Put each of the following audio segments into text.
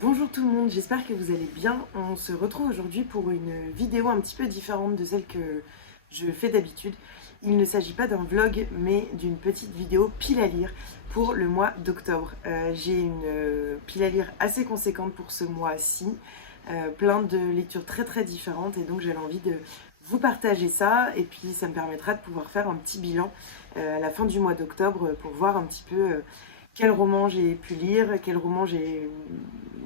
Bonjour tout le monde, j'espère que vous allez bien. On se retrouve aujourd'hui pour une vidéo un petit peu différente de celle que je fais d'habitude. Il ne s'agit pas d'un vlog, mais d'une petite vidéo pile à lire pour le mois d'octobre. J'ai une pile à lire assez conséquente pour ce mois-ci, plein de lectures très différentes, et donc j'avais envie de vous partager ça, et puis ça me permettra de pouvoir faire un petit bilan à la fin du mois d'octobre pour voir un petit peu quel roman j'ai pu lire, quel roman j'ai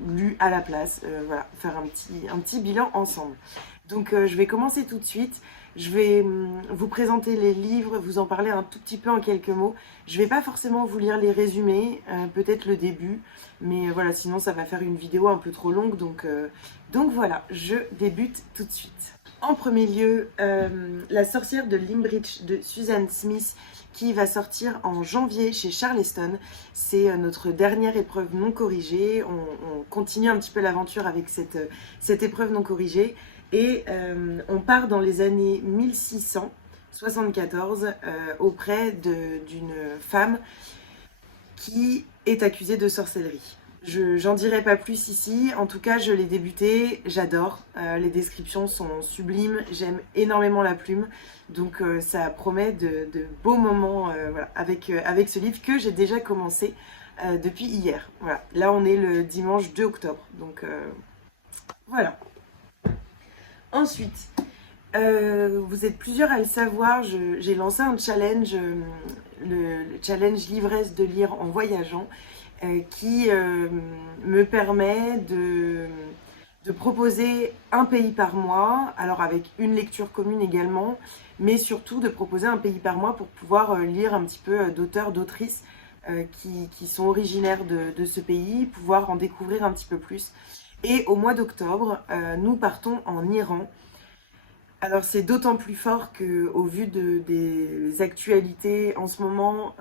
lu à la place. Voilà, faire un petit bilan ensemble. Donc je vais commencer tout de suite. Je vais vous présenter les livres, vous en parler un tout petit peu en quelques mots. Je vais pas forcément vous lire les résumés, peut-être le début, mais voilà, sinon ça va faire une vidéo un peu trop longue, donc voilà, je débute tout de suite. En premier lieu, La sorcière de Limbridge de Susan Smith, qui va sortir en janvier chez Charleston. C'est notre dernière épreuve non corrigée. On continue un petit peu l'aventure avec cette épreuve non corrigée. Et on part dans les années 1674 auprès d'une femme qui est accusée de sorcellerie. J'en dirai pas plus ici, en tout cas je l'ai débuté, j'adore, les descriptions sont sublimes, j'aime énormément la plume, donc ça promet de beaux moments voilà, avec ce livre que j'ai déjà commencé depuis hier. Voilà. Là on est le dimanche 2 octobre, donc voilà. Ensuite, vous êtes plusieurs à le savoir, j'ai lancé un challenge, le challenge l'ivresse de lire en voyageant, qui me permet de proposer un pays par mois, alors avec une lecture commune également, mais surtout de proposer un pays par mois pour pouvoir lire un petit peu d'auteurs, d'autrices qui sont originaires de ce pays, pouvoir en découvrir un petit peu plus. Et au mois d'octobre, nous partons en Iran. Alors c'est d'autant plus fort qu'au vu des actualités en ce moment,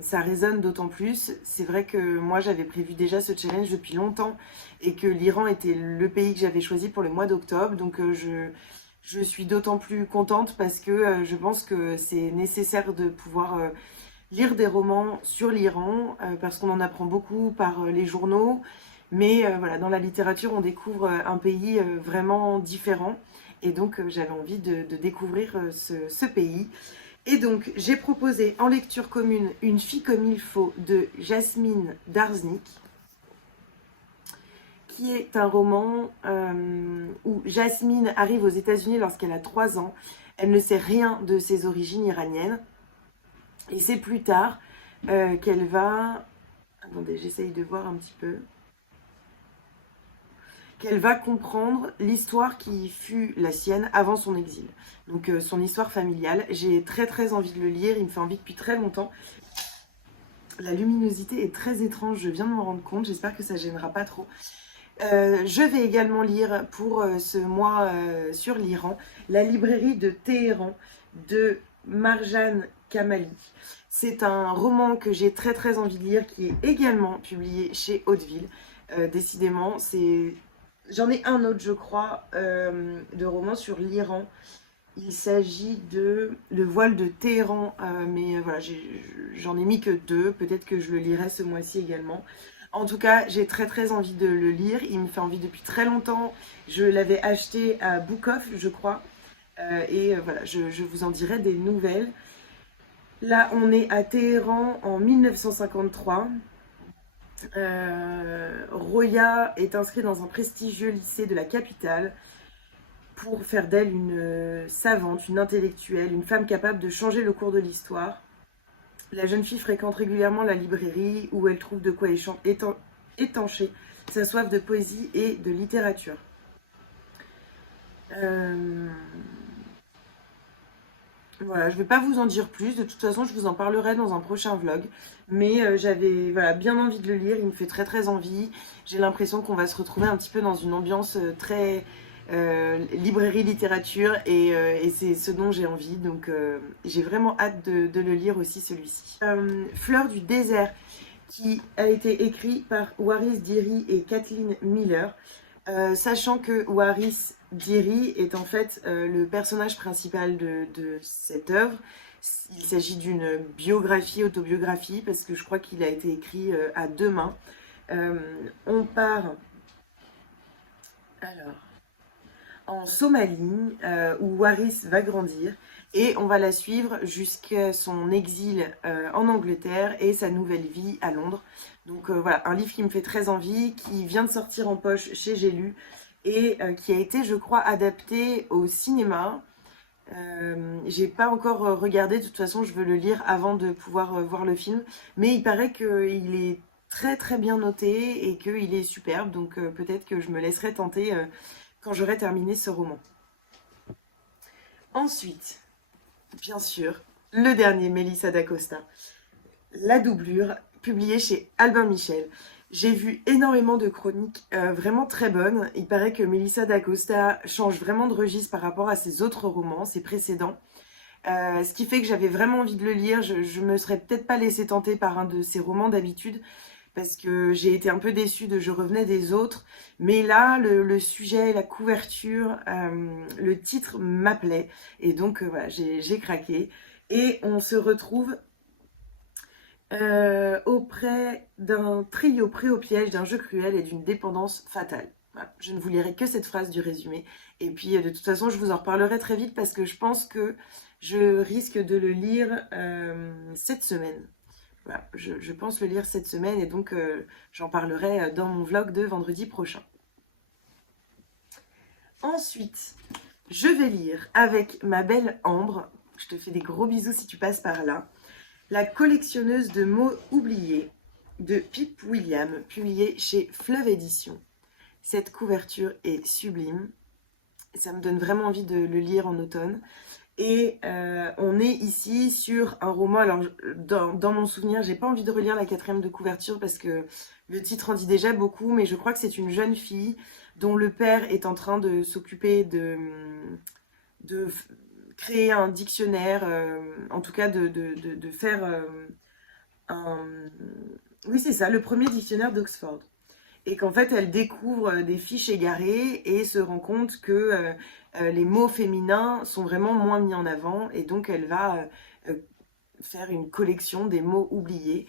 ça résonne d'autant plus. C'est vrai que moi j'avais prévu déjà ce challenge depuis longtemps et que l'Iran était le pays que j'avais choisi pour le mois d'octobre. Donc je suis d'autant plus contente parce que je pense que c'est nécessaire de pouvoir lire des romans sur l'Iran parce qu'on en apprend beaucoup par les journaux. Mais voilà, dans la littérature, on découvre un pays vraiment différent. Et donc j'avais envie de découvrir ce pays. Et donc j'ai proposé en lecture commune Une fille comme il faut de Jasmine Darznik, qui est un roman où Jasmine arrive aux États-Unis lorsqu'elle a 3 ans. Elle ne sait rien de ses origines iraniennes. Et c'est plus tard qu'elle va... Attendez, j'essaye de voir un petit peu. Qu'elle va comprendre l'histoire qui fut la sienne avant son exil. Donc son histoire familiale. J'ai très envie de le lire, il me fait envie depuis très longtemps. La luminosité est très étrange, je viens de m'en rendre compte, j'espère que ça ne gênera pas trop. Je vais également lire pour ce mois sur l'Iran, La librairie de Téhéran de Marjan Kamali. C'est un roman que j'ai très envie de lire, qui est également publié chez Hauteville. Décidément, c'est... J'en ai un autre, je crois, de roman sur l'Iran. Il s'agit de Le voile de Téhéran, mais voilà, j'en ai mis que 2. Peut-être que je le lirai ce mois-ci également. En tout cas, j'ai très envie de le lire. Il me fait envie depuis très longtemps. Je l'avais acheté à Book Off, je crois. Et voilà, je vous en dirai des nouvelles. Là, on est à Téhéran en 1953. Roya est inscrite dans un prestigieux lycée de la capitale pour faire d'elle une savante, une intellectuelle, une femme capable de changer le cours de l'histoire. La jeune fille fréquente régulièrement la librairie où elle trouve de quoi étancher sa soif de poésie et de littérature. Voilà, je ne vais pas vous en dire plus, de toute façon je vous en parlerai dans un prochain vlog, mais j'avais voilà, bien envie de le lire, il me fait très envie. J'ai l'impression qu'on va se retrouver un petit peu dans une ambiance très librairie littérature, et c'est ce dont j'ai envie, donc j'ai vraiment hâte de le lire aussi, celui-ci. Fleur du désert, qui a été écrit par Waris Dirie et Kathleen Miller. Sachant que Waris Dirie est en fait le personnage principal de cette œuvre. Il s'agit d'une biographie, autobiographie, parce que je crois qu'il a été écrit à 2 mains. On part Alors, en Somalie, où Waris va grandir, et on va la suivre jusqu'à son exil en Angleterre et sa nouvelle vie à Londres. Donc voilà, un livre qui me fait très envie, qui vient de sortir en poche chez J'ai lu, et qui a été, je crois, adapté au cinéma. J'ai pas encore regardé, de toute façon je veux le lire avant de pouvoir voir le film, mais il paraît qu'il est très très bien noté et qu'il est superbe, donc peut-être que je me laisserai tenter quand j'aurai terminé ce roman. Ensuite, bien sûr, le dernier, Mélissa d'Acosta, La doublure, publié chez Albin Michel. J'ai vu énormément de chroniques vraiment très bonnes. Il paraît que Mélissa d'Acosta change vraiment de registre par rapport à ses autres romans, ses précédents. Ce qui fait que j'avais vraiment envie de le lire. Je me serais peut-être pas laissée tenter par un de ses romans d'habitude, parce que j'ai été un peu déçue de Je revenais des autres. Mais là, le sujet, la couverture, le titre m'appelait. Et donc, voilà, j'ai craqué. Et on se retrouve auprès d'un trio pris au piège d'un jeu cruel et d'une dépendance fatale. Voilà. Je ne vous lirai que cette phrase du résumé. Et puis, de toute façon, je vous en reparlerai très vite parce que je pense que je risque de le lire cette semaine. Voilà, je pense le lire cette semaine et donc j'en parlerai dans mon vlog de vendredi prochain. Ensuite, je vais lire avec ma belle Ambre, je te fais des gros bisous si tu passes par là, La collectionneuse de mots oubliés de Pip William, publié chez Fleuve Édition. Cette couverture est sublime, ça me donne vraiment envie de le lire en automne. Et on est ici sur un roman, alors dans mon souvenir, j'ai pas envie de relire la quatrième de couverture parce que le titre en dit déjà beaucoup, mais je crois que c'est une jeune fille dont le père est en train de s'occuper de créer un dictionnaire, en tout cas de faire un... Oui, c'est ça, le premier dictionnaire d'Oxford. Et qu'en fait, elle découvre des fiches égarées et se rend compte que les mots féminins sont vraiment moins mis en avant. Et donc, elle va faire une collection des mots oubliés.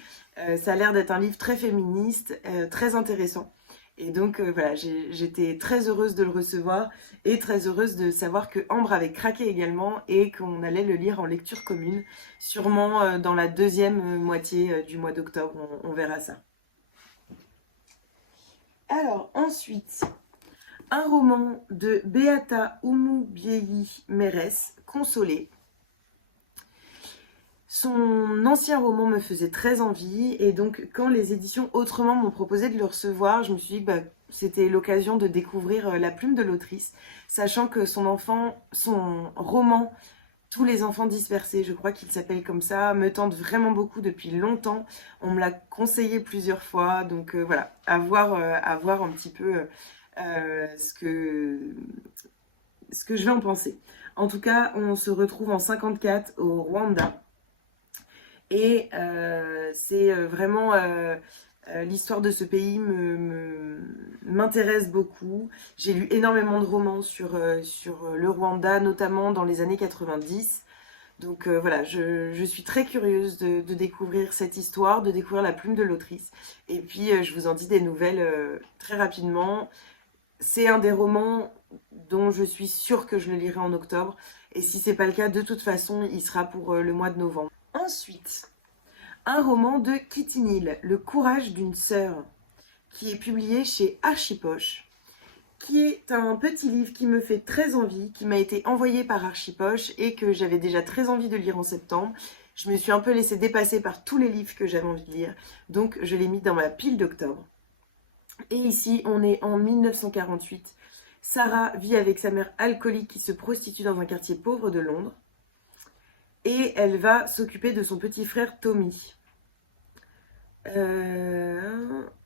Ça a l'air d'être un livre très féministe, très intéressant. Et donc voilà, j'étais très heureuse de le recevoir et très heureuse de savoir que Ambre avait craqué également et qu'on allait le lire en lecture commune, sûrement dans la deuxième moitié du mois d'octobre, on verra ça. Alors ensuite, un roman de Beata Oumoubiéli Mérès, Consolée. Son ancien roman me faisait très envie et donc quand les éditions Autrement m'ont proposé de le recevoir, je me suis dit que c'était l'occasion de découvrir la plume de l'autrice, sachant que son roman Tous les enfants dispersés, je crois qu'il s'appelle comme ça, me tente vraiment beaucoup depuis longtemps. On me l'a conseillé plusieurs fois, donc voilà, à voir un petit peu ce que je vais en penser. En tout cas, on se retrouve en 54 au Rwanda. Et c'est vraiment l'histoire de ce pays m'intéresse beaucoup. J'ai lu énormément de romans sur le Rwanda, notamment dans les années 90. Donc voilà, je suis très curieuse de découvrir cette histoire, de découvrir la plume de l'autrice. Et puis je vous en dis des nouvelles très rapidement. C'est un des romans dont je suis sûre que je le lirai en octobre. Et si c'est pas le cas, de toute façon, il sera pour le mois de novembre. Ensuite, un roman de Kitty Neal, Le courage d'une sœur, qui est publié chez Archipoche, qui est un petit livre qui me fait très envie, qui m'a été envoyé par Archipoche et que j'avais déjà très envie de lire en septembre. Je me suis un peu laissée dépasser par tous les livres que j'avais envie de lire, donc je l'ai mis dans ma pile d'octobre. Et ici, on est en 1948. Sarah vit avec sa mère alcoolique qui se prostitue dans un quartier pauvre de Londres. Et elle va s'occuper de son petit frère Tommy.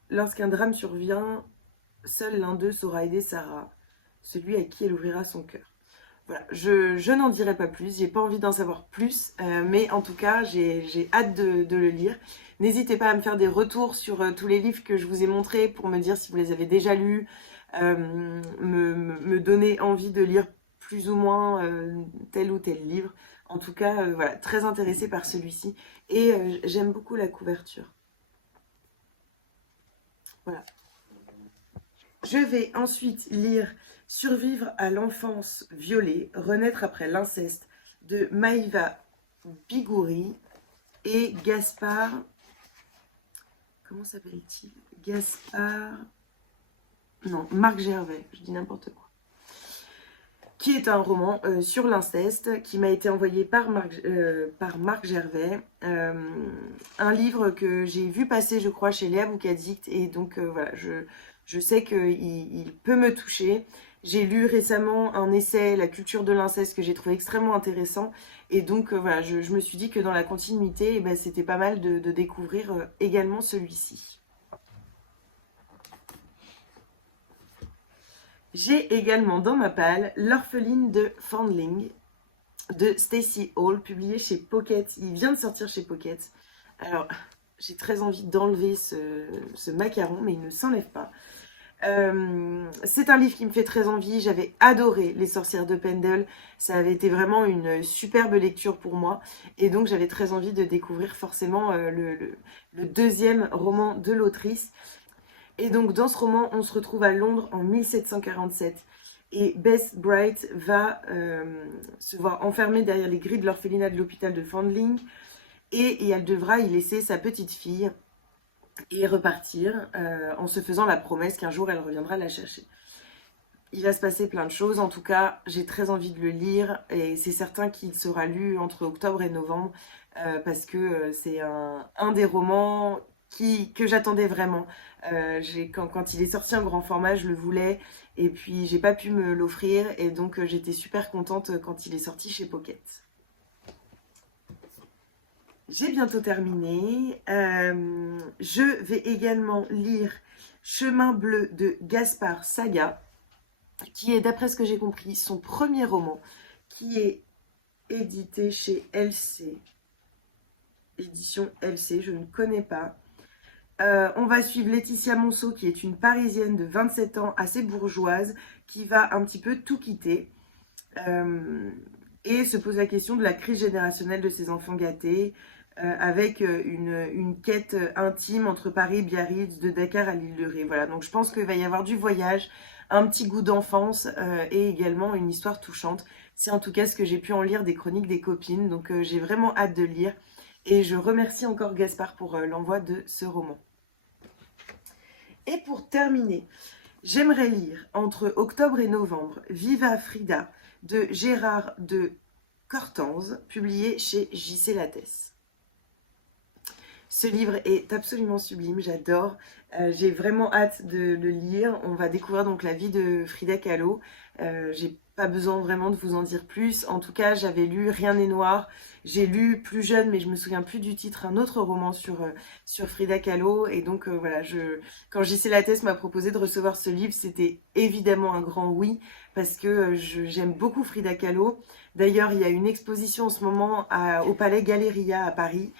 Lorsqu'un drame survient, seul l'un d'eux saura aider Sarah, celui à qui elle ouvrira son cœur. Voilà, je n'en dirai pas plus, j'ai pas envie d'en savoir plus, mais en tout cas, j'ai hâte de le lire. N'hésitez pas à me faire des retours sur tous les livres que je vous ai montrés pour me dire si vous les avez déjà lus, me donner envie de lire plus ou moins tel ou tel livre. En tout cas, voilà, très intéressée par celui-ci et j'aime beaucoup la couverture. Voilà. Je vais ensuite lire Survivre à l'enfance violée, renaître après l'inceste de Maïva Bigouri et Gaspard. Comment s'appelle-t-il? Gaspard. Non, Marc Gervais, je dis n'importe quoi. Qui est un roman sur l'inceste qui m'a été envoyé par Marc Gervais. Un livre que j'ai vu passer, je crois, chez Léa Boucadicte. Et donc, voilà, je sais qu'il peut me toucher. J'ai lu récemment un essai, La culture de l'inceste, que j'ai trouvé extrêmement intéressant. Et donc, voilà, je me suis dit que dans la continuité, eh ben, c'était pas mal de découvrir également celui-ci. J'ai également dans ma palle L'orpheline de Foundling de Stacey Hall, publié chez Pocket. Il vient de sortir chez Pocket. Alors, j'ai très envie d'enlever ce macaron, mais il ne s'enlève pas. C'est un livre qui me fait très envie. J'avais adoré Les sorcières de Pendle. Ça avait été vraiment une superbe lecture pour moi. Et donc, j'avais très envie de découvrir forcément le deuxième roman de l'autrice. Et donc, dans ce roman, on se retrouve à Londres en 1747. Et Bess Bright va se voir enfermée derrière les grilles de l'orphelinat de l'hôpital de Foundling. Et elle devra y laisser sa petite fille et repartir en se faisant la promesse qu'un jour, elle reviendra la chercher. Il va se passer plein de choses. En tout cas, j'ai très envie de le lire. Et c'est certain qu'il sera lu entre octobre et novembre. Parce que c'est un des romans que j'attendais vraiment. Quand il est sorti en grand format, je le voulais. Et puis, j'ai pas pu me l'offrir. Et donc, j'étais super contente quand il est sorti chez Pocket. J'ai bientôt terminé. Je vais également lire Chemin bleu de Gaspard Saga, qui est, d'après ce que j'ai compris, son premier roman, qui est édité chez LC. Édition LC, je ne connais pas. On va suivre Laetitia Monceau, qui est une Parisienne de 27 ans, assez bourgeoise, qui va un petit peu tout quitter. Et se pose la question de la crise générationnelle de ses enfants gâtés, avec une quête intime entre Paris et Biarritz, de Dakar à l'île de Ré. Voilà, donc je pense qu'il va y avoir du voyage, un petit goût d'enfance et également une histoire touchante. C'est en tout cas ce que j'ai pu en lire des chroniques des copines, donc j'ai vraiment hâte de lire. Et je remercie encore Gaspard pour l'envoi de ce roman. Et pour terminer, j'aimerais lire entre octobre et novembre Viva Frida de Gérard de Cortanze, publié chez J.C. Lattès. Ce livre est absolument sublime, j'adore. J'ai vraiment hâte de le lire. On va découvrir donc la vie de Frida Kahlo. J'ai pas besoin vraiment de vous en dire plus. En tout cas, j'avais lu Rien n'est noir. J'ai lu plus jeune, mais je me souviens plus du titre, un autre roman sur Frida Kahlo. Et donc voilà, quand J.C. Lattès m'a proposé de recevoir ce livre, c'était évidemment un grand oui, parce que j'aime beaucoup Frida Kahlo. D'ailleurs, il y a une exposition en ce moment au Palais Galleria à Paris,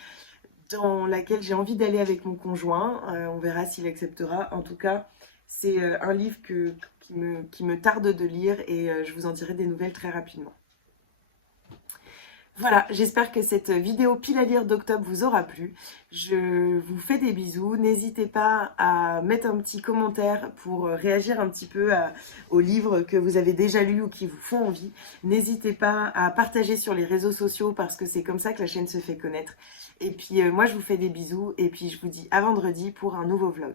dans laquelle j'ai envie d'aller avec mon conjoint. On verra s'il acceptera. En tout cas, c'est un livre qui me tarde de lire et je vous en dirai des nouvelles très rapidement. Voilà, j'espère que cette vidéo pile à lire d'octobre vous aura plu. Je vous fais des bisous. N'hésitez pas à mettre un petit commentaire pour réagir un petit peu aux livres que vous avez déjà lus ou qui vous font envie. N'hésitez pas à partager sur les réseaux sociaux parce que c'est comme ça que la chaîne se fait connaître. Et puis moi je vous fais des bisous et puis je vous dis à vendredi pour un nouveau vlog.